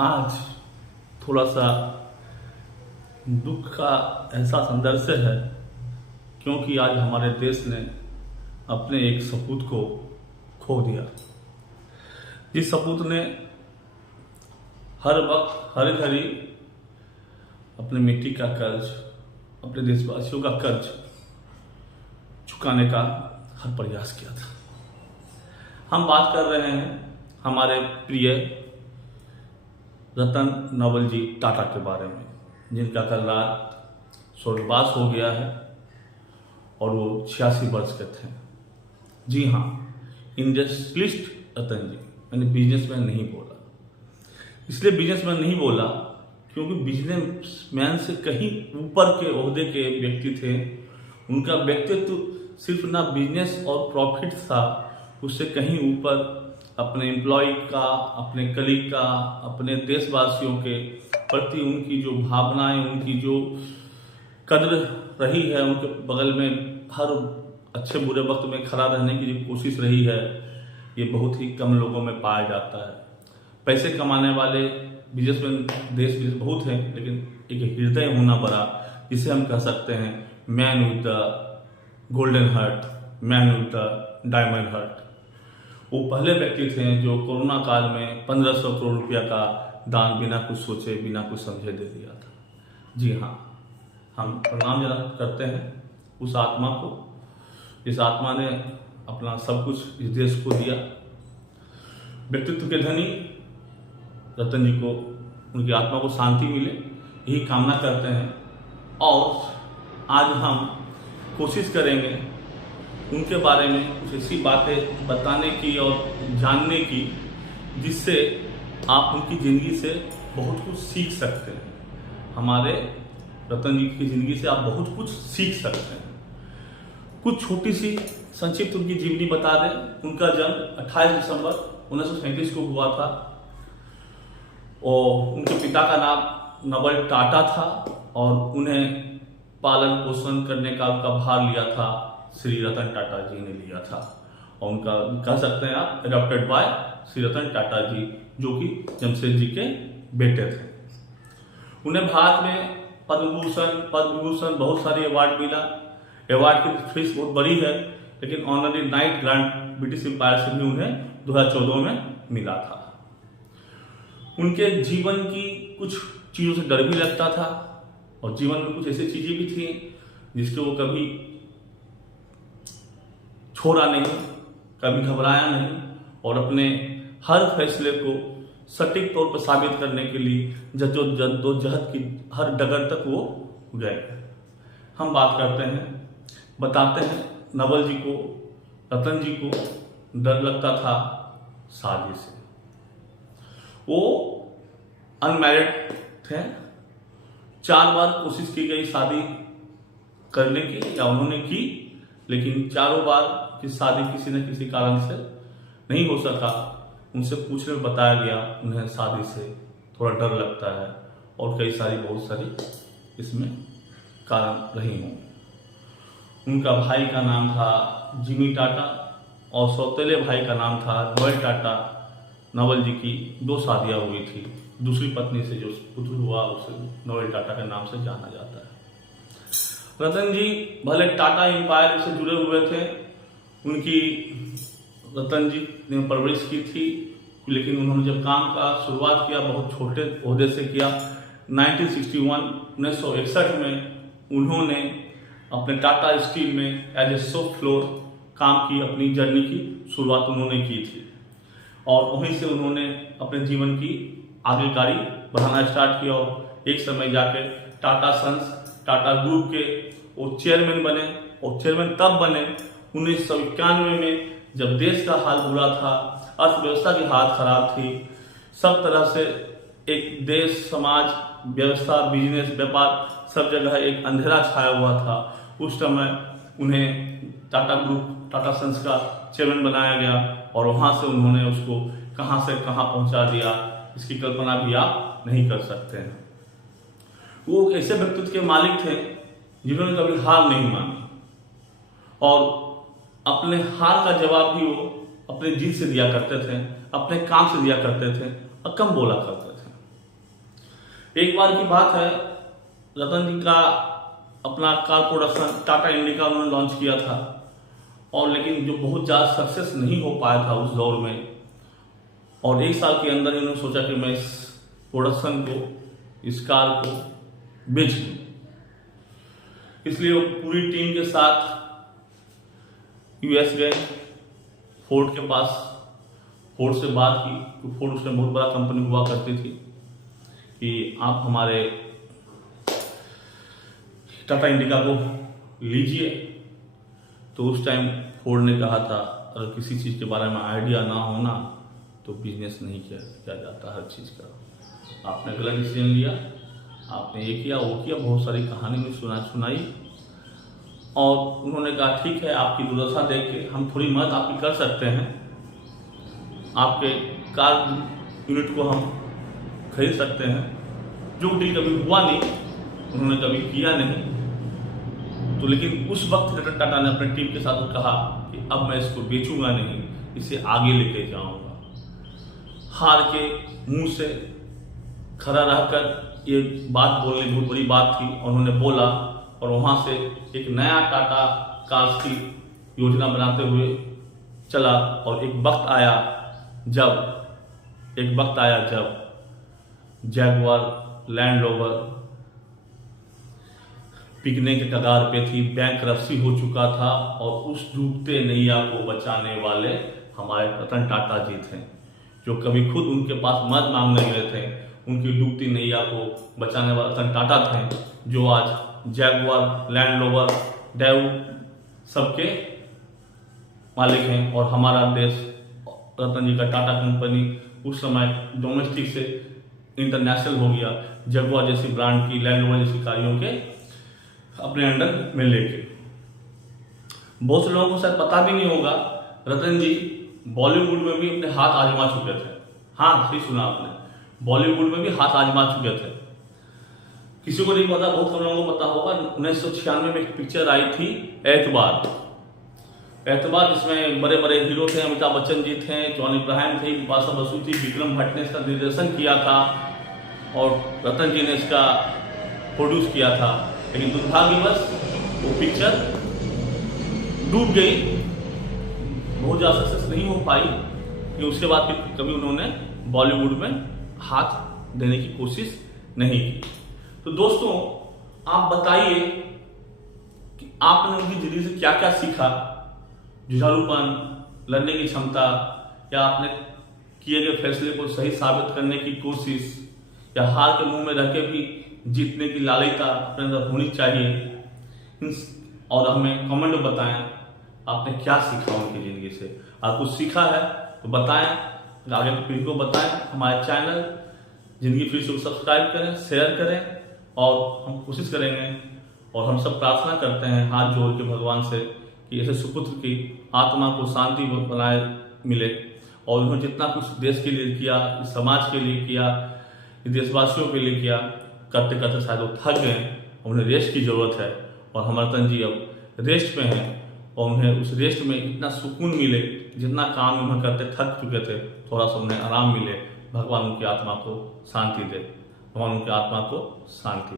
आज थोड़ा सा दुख का एहसास अंदर से है, क्योंकि आज हमारे देश ने अपने एक सपूत को खो दिया। जिस सपूत ने हर वक्त हर घड़ी अपने मिट्टी का कर्ज, अपने देशवासियों का कर्ज चुकाने का हर प्रयास किया था। हम बात कर रहे हैं हमारे प्रिय रतन नवल जी टाटा के बारे में, जिनका कल रात स्वर्गवास हो गया है और वो 86 वर्ष के थे। जी हाँ, इंडस्ट्रियलिस्ट रतन जी, मैंने बिजनेसमैन नहीं बोला। इसलिए बिजनेसमैन नहीं बोला क्योंकि बिजनेसमैन से कहीं ऊपर के ओहदे के व्यक्ति थे। उनका व्यक्तित्व सिर्फ ना बिजनेस और प्रॉफिट था, उससे कहीं ऊपर अपने एम्प्लॉय का, अपने कलीग का, अपने देशवासियों के प्रति उनकी जो भावनाएं, उनकी जो कद्र रही है, उनके बगल में हर अच्छे बुरे वक्त में खड़ा रहने की जो कोशिश रही है, ये बहुत ही कम लोगों में पाया जाता है। पैसे कमाने वाले बिजनेसमैन देश में बहुत हैं, लेकिन एक हृदय होना बड़ा, जिसे हम कह सकते हैं man with the golden heart, man with the diamond heart. वो पहले व्यक्ति थे जो कोरोना काल में 1500 करोड़ रुपया का दान बिना कुछ सोचे, बिना कुछ समझे दे दिया था। जी हाँ, हम प्रणाम करते हैं उस आत्मा को, जिस आत्मा ने अपना सब कुछ इस देश को दिया। व्यक्तित्व के धनी रतन जी को, उनकी आत्मा को शांति मिले, यही कामना करते हैं। और आज हम कोशिश करेंगे उनके बारे में कुछ ऐसी बातें बताने की और जानने की, जिससे आप उनकी ज़िंदगी से बहुत कुछ सीख सकते हैं। हमारे रतन जी की ज़िंदगी से आप बहुत कुछ सीख सकते हैं। कुछ छोटी सी संक्षिप्त उनकी जीवनी बता दें। उनका जन्म 28 दिसंबर 1937 को हुआ था और उनके पिता का नाम नवल टाटा था और उन्हें पालन पोषण करने का उनका भार लिया था श्री रतन टाटा जी ने लिया था। और उनका कह सकते हैं आप एडॉप्टेड बाय श्री रतन टाटा जी, जो कि जमशेद जी के बेटे थे। उन्हें भारत में पद्म विभूषण बहुत सारे अवार्ड मिला। अवार्ड की फीस बहुत बड़ी है, लेकिन honorary knight grant British Empire से भी उन्हें 2014 में मिला था। उनके जीवन की कुछ चीज़ों से डर भी लगता था और जीवन में कुछ ऐसी चीज़ें भी थी जिसके वो कभी छोड़ा नहीं, कभी घबराया नहीं और अपने हर फैसले को सटीक तौर पर साबित करने के लिए जद्दोजहद की हर डगर तक वो गए। हम बात करते हैं, बताते हैं नवल जी को, रतन जी को डर लगता था शादी से। वो अनमैरिड थे। 4 बार कोशिश की गई शादी करने की, या उन्होंने की, लेकिन चारों बार की शादी किसी न किसी कारण से नहीं हो सका। उनसे पूछने में बताया गया उन्हें शादी से थोड़ा डर लगता है और कई सारी बहुत सारी इसमें कारण रही हों। उनका भाई का नाम था जिमी टाटा और सौतेले भाई का नाम था नवल टाटा। नवल जी की 2 शादियां हुई थी। दूसरी पत्नी से जो पुत्र हुआ उसे नवल टाटा के नाम से जाना जाता है। रतन जी भले टाटा एम्पायर से जुड़े हुए थे, उनकी रतन जी ने परवरिश की थी, लेकिन उन्होंने जब काम का शुरुआत किया बहुत छोटे ओहदे से किया। 1961 में उन्होंने अपने टाटा स्टील में एज ए शॉप फ्लोर काम की अपनी जर्नी की शुरुआत उन्होंने की थी और वहीं से उन्होंने अपने जीवन की आगे गाड़ी बढ़ाना स्टार्ट किया और एक समय जाके टाटा सन्स, टाटा ग्रुप के वो चेयरमैन बने। और चेयरमैन तब बने 1991 में, जब देश का हाल बुरा था, अर्थव्यवस्था की हालत खराब थी, सब तरह से एक देश, समाज, व्यवस्था, बिजनेस, व्यापार, सब जगह एक अंधेरा छाया हुआ था। उस समय उन्हें टाटा ग्रुप, टाटा सन्स का चेयरमैन बनाया गया और वहाँ से उन्होंने उसको कहाँ से कहाँ पहुँचा दिया, इसकी कल्पना भी आप नहीं कर सकते हैं। वो ऐसे व्यक्तित्व के मालिक थे जिन्होंने कभी हार नहीं मानी और अपने हार का जवाब भी वो अपने जी से दिया करते थे, अपने काम से दिया करते थे और कम बोला करते थे। एक बार की बात है, रतन जी का अपना कार प्रोडक्शन टाटा इंडिका उन्होंने लॉन्च किया था, और लेकिन जो बहुत ज़्यादा सक्सेस नहीं हो पाया था उस दौर में, और 1 साल के अंदर इन्होंने सोचा कि मैं इस प्रोडक्शन को, इस कार को बेच दूं। इसलिए वो पूरी टीम के साथ यूएस गए, फोर्ड के पास, फोर्ड से बात की, तो फोर्ड उसमें बहुत बड़ा कंपनी हुआ करती थी कि आप हमारे टाटा इंडिका को लीजिए। तो उस टाइम फोर्ड ने कहा था, अगर किसी चीज़ के बारे में आइडिया ना होना तो बिजनेस नहीं किया जाता हर चीज़ का। आपने गलत डिसीजन लिया, आपने ये किया वो किया, बहुत सारी कहानी में सुनाई, और उन्होंने कहा ठीक है, आपकी दुर्दशा देख के हम थोड़ी मदद आपकी कर सकते हैं, आपके कार यूनिट को हम खरीद सकते हैं। जो डील कभी हुआ नहीं, उन्होंने कभी किया नहीं। तो लेकिन उस वक्त रतन टाटा ने अपनी टीम के साथ कहा कि अब मैं इसको बेचूंगा नहीं, इसे आगे लेके जाऊंगा। हार के मुंह से खड़ा रहकर ये बात बोलने बहुत बड़ी बात थी, और उन्होंने बोला, और वहां से एक नया टाटा कार्स की योजना बनाते हुए चला। और एक वक्त आया जब जैगुआर लैंड रोवर बिकने के कगार पे थी, बैंकरप्सी हो चुका था, और उस डूबते नैया को बचाने वाले हमारे रतन टाटा जी थे, जो कभी खुद उनके पास मदद मांगने गए थे। उनकी डूबती नैया को बचाने वाले रतन टाटा थे, जो आज जैगुआर, लैंड रोवर, डेव सबके मालिक हैं। और हमारा देश रतन जी का टाटा कंपनी उस समय डोमेस्टिक से इंटरनेशनल हो गया, जगुआर जैसी ब्रांड की, लैंड रोवर जैसी गाड़ियों के अपने अंडर में लेके। बहुत से लोगों को शायद पता भी नहीं होगा, रतन जी बॉलीवुड में भी अपने हाथ आजमा चुके थे। हाँ, सही सुना आपने, बॉलीवुड में भी हाथ आजमा चुके थे। किसी को नहीं पता, बहुत कम लोगों को पता होगा। 1996 में एक पिक्चर आई थी एतबार, जिसमें बड़े बड़े हीरो थे, अमिताभ बच्चन जी थे, जॉन इब्राहिम थे, बिपाशा बसु थी, विक्रम भट्ट ने इसका निर्देशन किया था, और रतन जी ने इसका प्रोड्यूस किया था। लेकिन दुर्भाग्यवश वो पिक्चर डूब गई, बहुत ज़्यादा सक्सेस नहीं हो पाई, कि उसके बाद फिर कभी उन्होंने बॉलीवुड में हाथ देने की कोशिश नहीं की। तो दोस्तों, आप बताइए कि आपने उनकी जिंदगी से क्या क्या सीखा? जुझारूपन, लड़ने की क्षमता, या आपने किए गए फैसले को सही साबित करने की कोशिश, या हार के मुंह में रह के भी जीतने की लालयता अपने अंदर होनी चाहिए। और हमें कमेंट में बताएं आपने क्या सीखा उनकी जिंदगी से। आप कुछ सीखा है तो बताएं, आगे की पीढ़ी को बताएं। हमारे चैनल जिंदगी फिर से सब्सक्राइब करें, शेयर करें, और हम कोशिश करेंगे, और हम सब प्रार्थना करते हैं हाथ जोड़ के भगवान से कि ऐसे सुपुत्र की आत्मा को शांति बनाए मिले। और उन्होंने जितना कुछ देश के लिए किया, समाज के लिए किया, देशवासियों के लिए किया, करते करते शायद वो थक गए, उन्हें रेस्ट की जरूरत है। और हमारे रतन जी अब रेस्ट में हैं, और उन्हें उस रेस्ट में इतना सुकून मिले, जितना काम उन्हें करते थक चुके थे, थोड़ा सा उन्हें आराम मिले। भगवान उनकी आत्मा को शांति दे, भगवान उनकी आत्मा को शांति